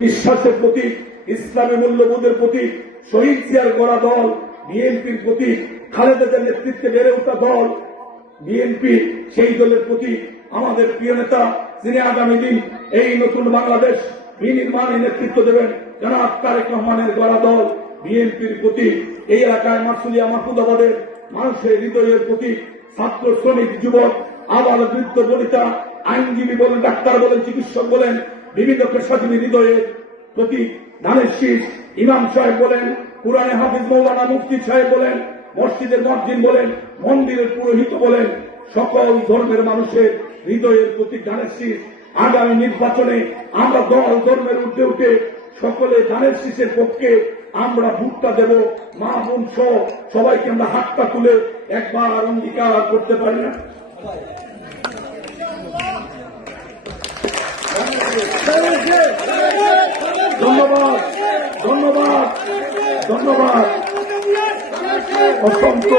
বিশ্বাসের প্রতীক, ইসলামী মূল্যবোধের প্রতীক, শহীদ জিয়ার গড়া দল বিএনপির প্রতীক, খালেদাদের নেতৃত্বে বেড়ে ওঠা দল বিএনপি, সেই দলের প্রতীক আমাদের প্রিয় নেতা যিনি আগামী দিন এই নতুন বাংলাদেশ বিনির্মাণে নেতৃত্ব দেবেন জনাব তারেক রহমানের গড়া দল বিএনপির প্রতীক। এই এলাকায় মাসুলিয়া মাহমুদাবাদের মানুষের হৃদয়ের প্রতীক। ছাত্র, শ্রমিক, যুবক, আবাল, বৃদ্ধ, বনিতা, আইনজীবী বলেন, ডাক্তার বলেন, চিকিৎসক বলেন, বিভিন্ন পেশাজীবী হৃদয়ের প্রতীক ধানের শীষ। ইমাম সাহেব বলেন, কুরআনে হাফিজ মৌলানা মুফতি সাহেব বলেন, মসজিদের মুয়াজ্জিন বলেন, মন্দিরের পুরোহিত বলেন, সকল ধর্মের মানুষের হৃদয়ের প্রতীক ধানের শীষ। আগামী নির্বাচনে আমরা দল ধর্মের ঊর্ধ্বে উঠে সকলে ধানের শীষের পক্ষে আমরা ভোটটা দেব। মা বোন সহ সবাইকে আমরা হাতটা তুলে একবার অঙ্গীকার করতে পারি না? ধন্যবাদ, ধন্যবাদ, ধন্যবাদ। অসংখ্য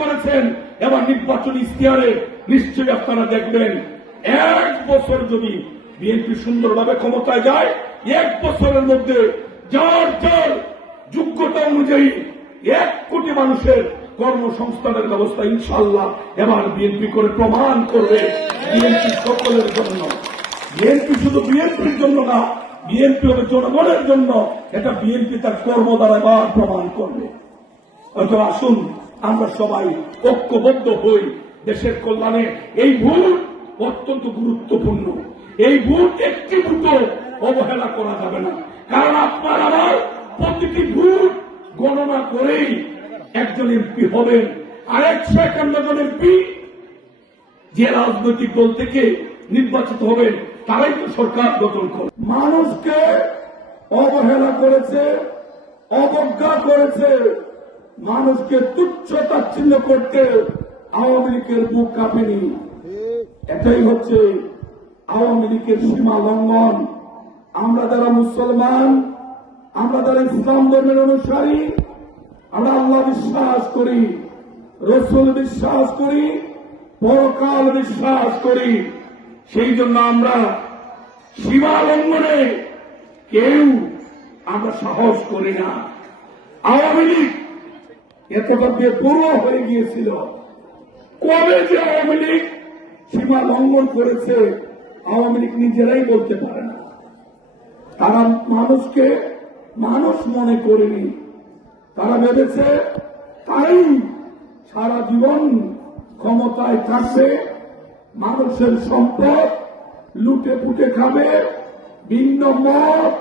করেছেন। এবার নির্বাচনী ইশতেহারে নিশ্চয়ই আপনারা দেখবেন 1 বছর যদি বিএনপি সুন্দরভাবে ক্ষমতায় যায়, 1 বছরের মধ্যে যার যার যোগ্যতা অনুযায়ী 1 কোটি মানুষের কর্মসংস্থানের ব্যবস্থা ইনশাআল্লাহ এবার বিএনপি করে প্রমাণ করবে। বিএনপি সকলের জন্য, বিএনপি শুধু বিএনপির জন্য না, বিএনপি হবে জনগণের জন্য। এটা বিএনপি তার কর্ম দ্বারা এবার প্রমাণ করবে। অথবা আসুন আমরা সবাই ঐক্যবদ্ধ হই দেশের কল্যাণে। এই ভোট অত্যন্ত গুরুত্বপূর্ণ। এই ভোট একটি ভোটও অবহেলা করা যাবে না, কারণ আপনার আমার প্রতিটি ভোট গণনা করেই একজন এমপি হবেন। আর 151 জন এমপি যে রাজনৈতিক দল থেকে নির্বাচিত হবেন তারাই তো সরকার গঠন করে। মানুষকে অবহেলা করেছে, অবজ্ঞা করেছে, মানুষকে তুচ্ছ তাচ্ছিল্য করতে আওয়ামী লীগের বুক কাঁপেনি। এটাই হচ্ছে আওয়ামী লীগের সীমা লঙ্ঘন। আমরা যারা মুসলমান, আমরা যারা ইসলাম ধর্মের অনুসারী, আমরা আল্লাহ বিশ্বাস করি, রসুল বিশ্বাস করি, পরকাল বিশ্বাস করি, সেই জন্য আমরা সীমা লঙ্ঘনে কেউ আমরা সাহস করি না। আওয়ামী লীগ এতটা বেপরোয়া হয়ে গিয়েছিল। কবে যে আওয়ামী লীগ সীমা লঙ্ঘন করেছে আওয়ামী লীগ নিজেরাই বলতে পারে না। তারা মানুষকে মানুষ মনে করেনি। তারা ভেবেছে তাই সারা জীবন ক্ষমতায় থাকবে, মানুষের সম্পদ লুটে পুটে খাবে, ভিন্ন মত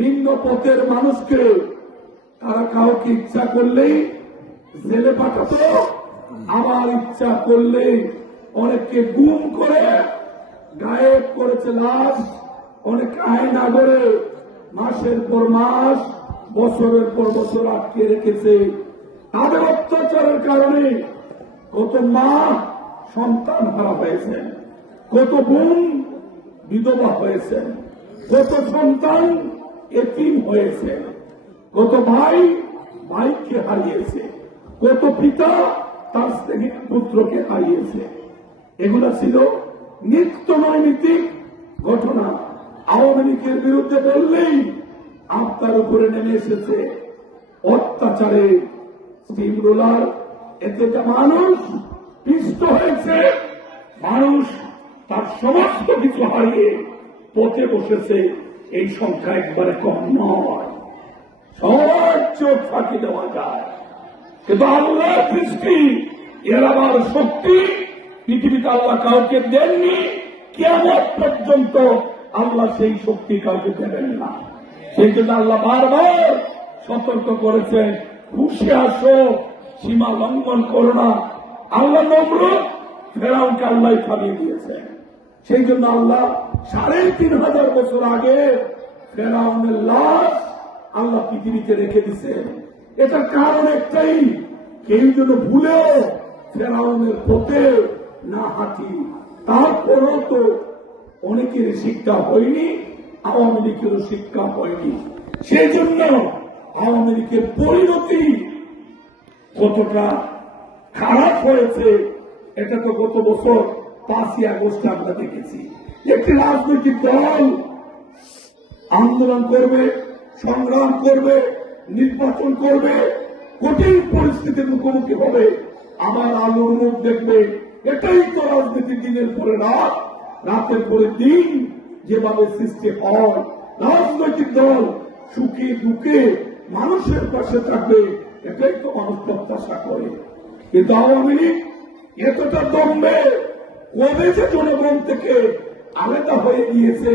ভিন্ন পথের মানুষকে তারা কাউকে ইচ্ছা করলেই জেলে পাঠাতো, আবার ইচ্ছা করলেই অনেককে গুম করে গায়েব করেছে লাশ, অনেক আয়না করে মাসের পর মাস, বছরের পর বছর আটকে রেখেছে। তাদের অত্যাচারের কারণে কত মা সন্তান হারা হয়েছেন, কত বোন বিধবা হয়েছেন, কত সন্তান এতিম হয়েছে, কত ভাই ভাইকে হারিয়েছে, কত পিতা তার স্নেহের পুত্রকে হারিয়েছে। এগুলা ছিল নিত্য নৈমিত্তিক ঘটনা। আওয়ামী লীগের বিরুদ্ধে বললেই আপনার উপরে নেমে এসেছে অত্যাচারে স্টিম রোলার। এতে মানুষ পিষ্ট হয়েছে, মানুষ তার সমস্ত কিছু হারিয়ে পথে বসেছে। এই সংখ্যা একবারে কম নয়। সবার চোখ ফাঁকি দেওয়া যায়, কিন্তু আল্লাহ সৃষ্টি এর আবার শক্তি পৃথিবীতে আল্লাহ কাউকে দেননি, কিয়ামত পর্যন্ত আল্লাহ সেই শক্তি কাউকে দেবেন না। সেই জন্য আল্লাহ বারবার সতর্ক করেছেন, হুঁশে আসো, সীমা লঙ্ঘন করো না। আল্লাহ নমরুদ ফেরাউনকে আল্লাহ থামিয়ে দিয়েছেন। সেই জন্য আল্লাহ 3500 বছর আগে ফেরাউনের লাশ আল্লাহ পৃথিবীতে রেখে দিচ্ছেন। এটার কারণ একটাই, কেউ যেন ভুলেও ফেরাউনের পথে না হাঁটি। তারপরও তো অনেকের শিক্ষা হয়নি, আওয়ামী লীগেরও শিক্ষা হয়নি। সেই জন্য আওয়ামী লীগের পরিণতি কতটা খারাপ হয়েছে এটা তো গত বছর 5ই আগস্টে আমরা দেখেছি। একটি রাজনৈতিক দল আন্দোলন করবে, সংগ্রাম করবে, নির্বাচন করবে, কঠিন পরিস্থিতির মুখোমুখি হবে, আবার আলোর মুখ দেখবে। এটাই তো রাজনীতি, দিনের পরে রাত, রাতের পরে দিন যেভাবে সৃষ্টি হয়। রাজনৈতিক দল সুখে দুঃখে মানুষের পাশে থাকবে, এটাই তো মানুষ প্রত্যাশা করে। কিন্তু আওয়ামী লীগ এতটা দমবে, কবে যে জনগণ থেকে আলাদা হয়ে গিয়েছে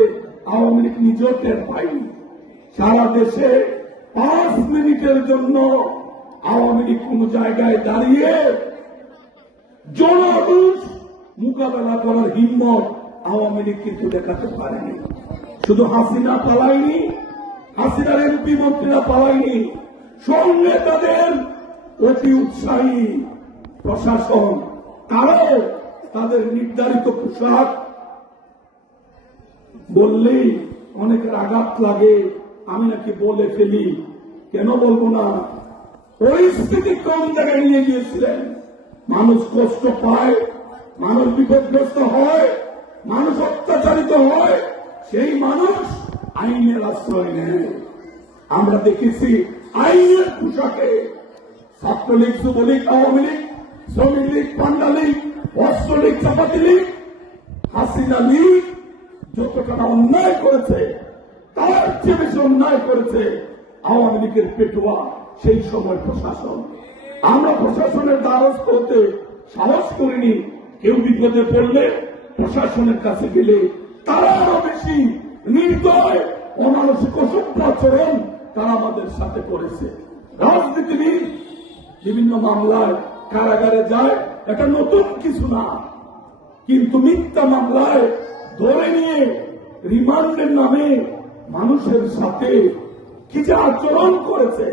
আওয়ামী লীগ নিজেও টের পায়নি। সারা দেশে 5 মিনিটের জন্য আওয়ামী লীগ কোন জায়গায় দাঁড়িয়ে জনরোষ মোকাবেলা করার হিম্মত আওয়ামী লীগ কিন্তু দেখাতে পারেনি। শুধু হাসিনা পালায়নি, হাসিনার এমপি মন্ত্রীরা পালায়নি, সঙ্গে তাদের অতি উৎসাহী প্রশাসন, তারাও তাদের নির্ধারিত পোশাক বললেই অনেকের আঘাত লাগে। আমি নাকি বলে ফেলি, কেন বলবো না? পরিস্থিতি কম জায়গায় নিয়ে গিয়েছিলেন। মানুষ কষ্ট পায়, মানুষ বিপদগ্রস্ত হয়, মানুষ অত্যাচারিত হয়, সেই মানুষ আইনের আশ্রয় নেয়। আমরা দেখেছি আইনের পোশাকে ছাত্রলীগ, যুবলীগ, আওয়ামী লীগ, শ্রমিক লীগ, পান্ডা লীগ, অস্ত্র লীগ, চাপাতি লীগ, হাসিনা লীগ যতটা অন্যায় করেছে তার চেয়ে বেশি অন্যায় করেছে আওয়ামী লীগের পেটুয়া সেই সময় প্রশাসন। আমরা প্রশাসনের দ্বারস্থ হতে সাহস করিনি। কেউ বিপদে পড়লে প্রশাসনের কাছে গেলে তারা আরো বেশি নির্দয় অমানসিক অসভ্য আচরণ তারা আমাদের সাথে করেছে। রাজনীতিবিদ বিভিন্ন মামলায় কারাগারে যায়, এটা নতুন কিছু না, কিন্তু মিথ্যা মামলায় ধরে নিয়ে রিমান্ডের নামে মানুষের সাথে কি যে আচরণ করেছে